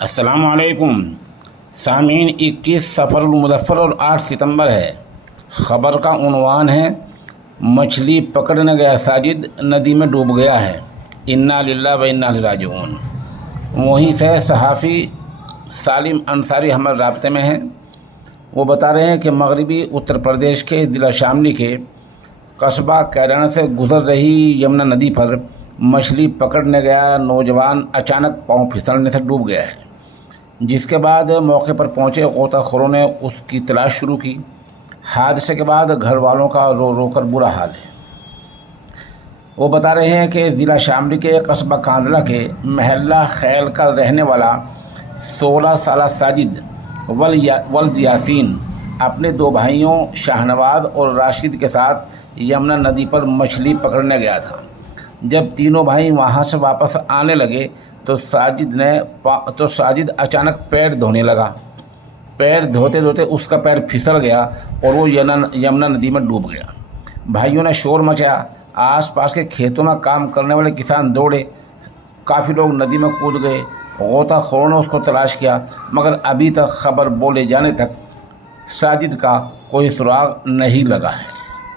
السلام علیکم سامعین، 21 سفر المظفر اور 8 ستمبر ہے۔ خبر کا عنوان ہے مچھلی پکڑنے گیا ساجد ندی میں ڈوب گیا ہے، انا للہ و انا الیہ راجعون۔ وہیں سے صحافی سالم انصاری ہمارے رابطے میں ہیں۔ وہ بتا رہے ہیں کہ مغربی اتر پردیش کے ضلع شاملی کے قصبہ کیرانہ سے گزر رہی یمنا ندی پر مچھلی پکڑنے گیا نوجوان اچانک پاؤں پھسلنے سے ڈوب گیا ہے، جس کے بعد موقع پر پہنچے غوطہ خوروں نے اس کی تلاش شروع کی۔ حادثے کے بعد گھر والوں کا رو رو کر برا حال ہے۔ وہ بتا رہے ہیں کہ ضلع شاملی کے قصبہ کاندلہ کے محلہ خیل کا رہنے والا 16 سالہ ساجد ولد یاسین اپنے 2 بھائیوں شاہنواز اور راشد کے ساتھ یمنا ندی پر مچھلی پکڑنے گیا تھا۔ جب تینوں بھائی وہاں سے واپس آنے لگے تو ساجد اچانک پیر دھونے لگا۔ پیر دھوتے دھوتے اس کا پیر پھسل گیا اور وہ یمنا ندی میں ڈوب گیا۔ بھائیوں نے شور مچایا، آس پاس کے کھیتوں میں کام کرنے والے کسان دوڑے، کافی لوگ ندی میں کود گئے۔ غوطہ خوروں نے اس کو تلاش کیا، مگر ابھی تک خبر بولے جانے تک ساجد کا کوئی سراغ نہیں لگا ہے۔